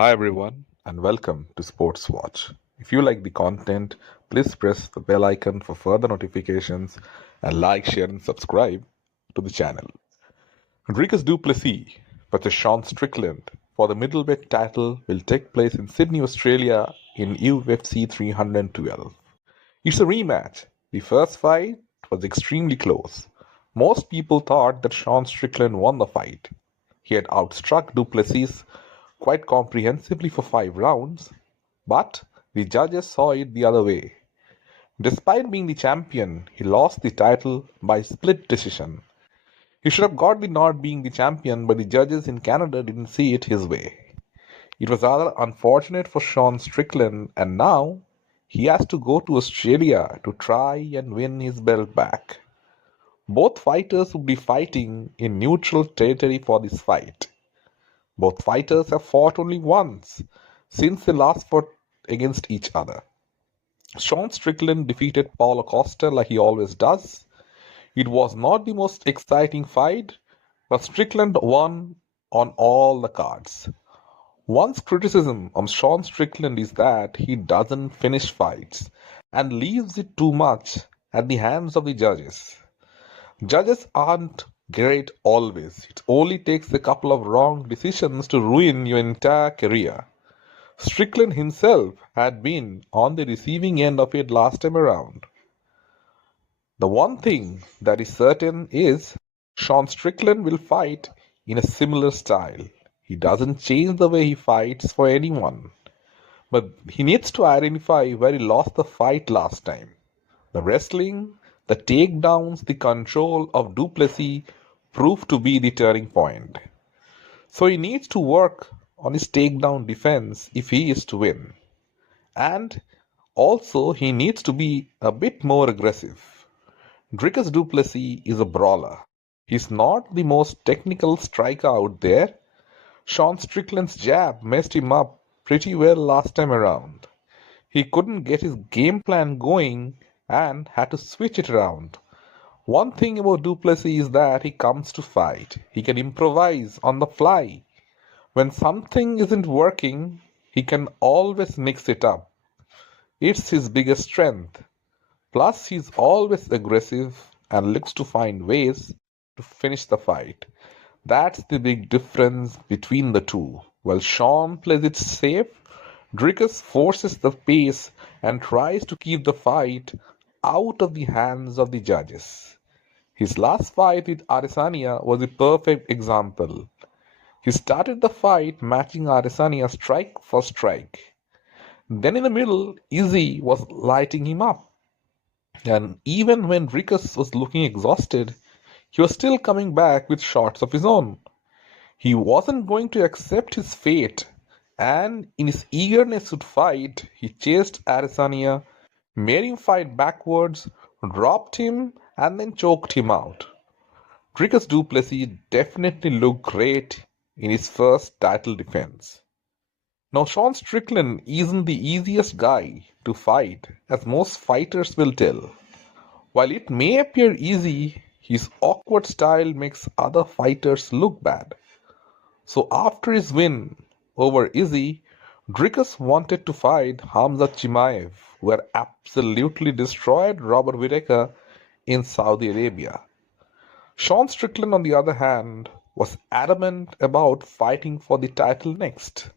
Hi everyone, and welcome to Sports Watch. If you like the content, please press the bell icon for further notifications and like, share, and subscribe to the channel. Dricus Duplessis versus Sean Strickland for the middleweight title will take place in Sydney, Australia in UFC 312. It's a rematch. The first fight was extremely close. Most people thought that Sean Strickland won the fight. He had outstruck Duplessis quite comprehensively for 5 rounds, but the judges saw it the other way. Despite being the champion, he lost the title by split decision. He should have got the nod being the champion, but the judges in Canada didn't see it his way. It was rather unfortunate for Sean Strickland, and now he has to go to Australia to try and win his belt back. Both fighters would be fighting in neutral territory for this fight. Both fighters have fought only once since they last fought against each other. Sean Strickland defeated Paulo Costa like he always does. It was not the most exciting fight, but Strickland won on all the cards. One's criticism of Sean Strickland is that he doesn't finish fights and leaves it too much at the hands of the judges. Judges aren't great always. It only takes a couple of wrong decisions to ruin your entire career. Strickland himself had been on the receiving end of it last time around. The one thing that is certain is Sean Strickland will fight in a similar style. He doesn't change the way he fights for anyone. But he needs to identify where he lost the fight last time. The wrestling, the takedowns, the control of Duplessis proved to be the turning point. So he needs to work on his takedown defense if he is to win. And also he needs to be a bit more aggressive. Dricus Duplessis is a brawler. He's not the most technical striker out there. Sean Strickland's jab messed him up pretty well last time around. He couldn't get his game plan going and had to switch it around. One thing about Duplessis is that he comes to fight. He can improvise on the fly. When something isn't working, he can always mix it up. It's his biggest strength. Plus, he's always aggressive and looks to find ways to finish the fight. That's the big difference between the two. While Sean plays it safe, Dricus forces the pace and tries to keep the fight out of the hands of the judges. His last fight with Adesanya was a perfect example. He started the fight matching Adesanya strike for strike. Then in the middle, Izzy was lighting him up. And even when Dricus was looking exhausted, he was still coming back with shots of his own. He wasn't going to accept his fate, and in his eagerness to fight, he chased Adesanya, made him fight backwards, dropped him, and then choked him out. Dricus Duplessis definitely looked great in his first title defense. Now, Sean Strickland isn't the easiest guy to fight, as most fighters will tell. While it may appear easy, his awkward style makes other fighters look bad. So after his win over Izzy, Dricus wanted to fight Hamza Chimaev, who had absolutely destroyed Robert Whittaker in Saudi Arabia. Sean Strickland, on the other hand, was adamant about fighting for the title next.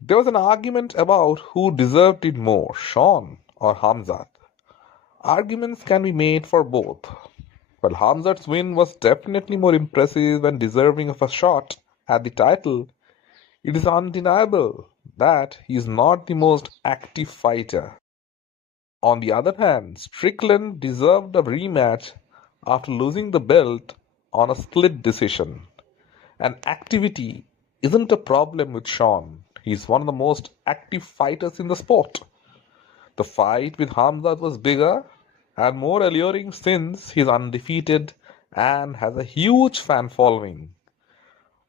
There was an argument about who deserved it more, Sean or Hamzat. Arguments can be made for both. While Hamzat's win was definitely more impressive and deserving of a shot at the title, it is undeniable that he is not the most active fighter. On the other hand, Strickland deserved a rematch after losing the belt on a split decision. And activity isn't a problem with Sean. He's one of the most active fighters in the sport. The fight with Hamzat was bigger and more alluring since he's undefeated and has a huge fan following.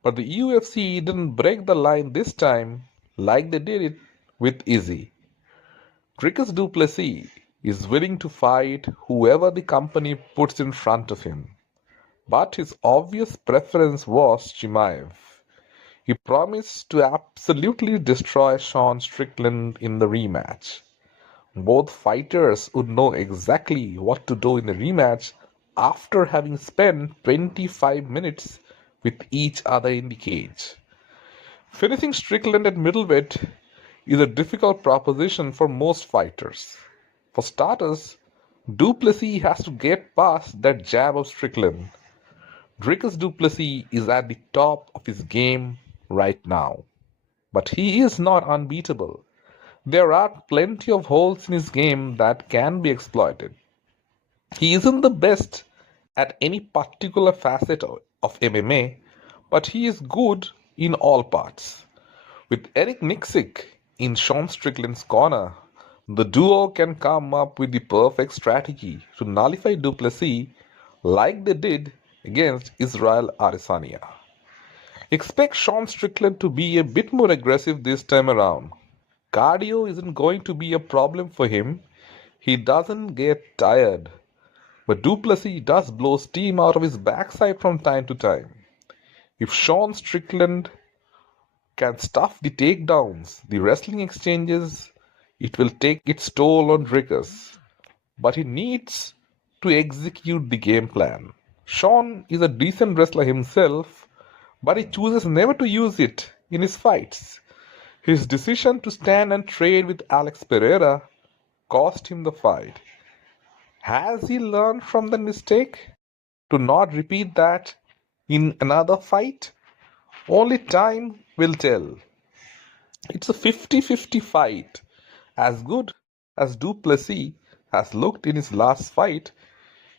But the UFC didn't break the line this time like they did it with Izzy. Dricus Duplessis is willing to fight whoever the company puts in front of him. But his obvious preference was Chimaev. He promised to absolutely destroy Sean Strickland in the rematch. Both fighters would know exactly what to do in the rematch after having spent 25 minutes with each other in the cage. Finishing Strickland at middleweight is a difficult proposition for most fighters. For starters, Duplessis has to get past that jab of Strickland. Dricus Duplessis is at the top of his game right now, but he is not unbeatable. There are plenty of holes in his game that can be exploited. He isn't the best at any particular facet of MMA, but he is good in all parts. With Eric Nixick in Sean Strickland's corner, the duo can come up with the perfect strategy to nullify Duplessis like they did against Israel Adesanya. Expect Sean Strickland to be a bit more aggressive this time around. Cardio isn't going to be a problem for him. He doesn't get tired. But Duplessis does blow steam out of his backside from time to time. If Sean Strickland can stuff the takedowns, the wrestling exchanges, it will take its toll on Dricus. But he needs to execute the game plan. Sean is a decent wrestler himself, but he chooses never to use it in his fights. His decision to stand and trade with Alex Pereira cost him the fight. Has he learned from the mistake to not repeat that in another fight? Only time will tell. It's a 50-50 fight. As good as Duplessis has looked in his last fight,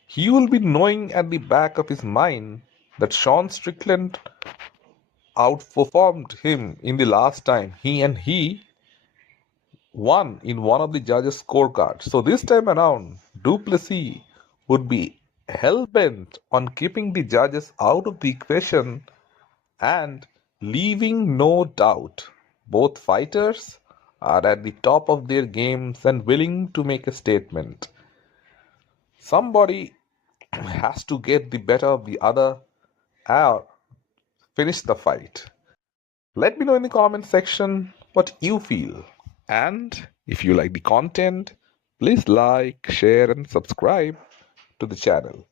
he will be knowing at the back of his mind that Sean Strickland outperformed him in the last time he won in one of the judges' scorecards. So this time around, Duplessis would be hell bent on keeping the judges out of the equation and leaving no doubt. Both fighters are at the top of their games and willing to make a statement. Somebody has to get the better of the other or finish the fight. Let me know in the comment section what you feel. And if you like the content, please like, share, and subscribe to the channel.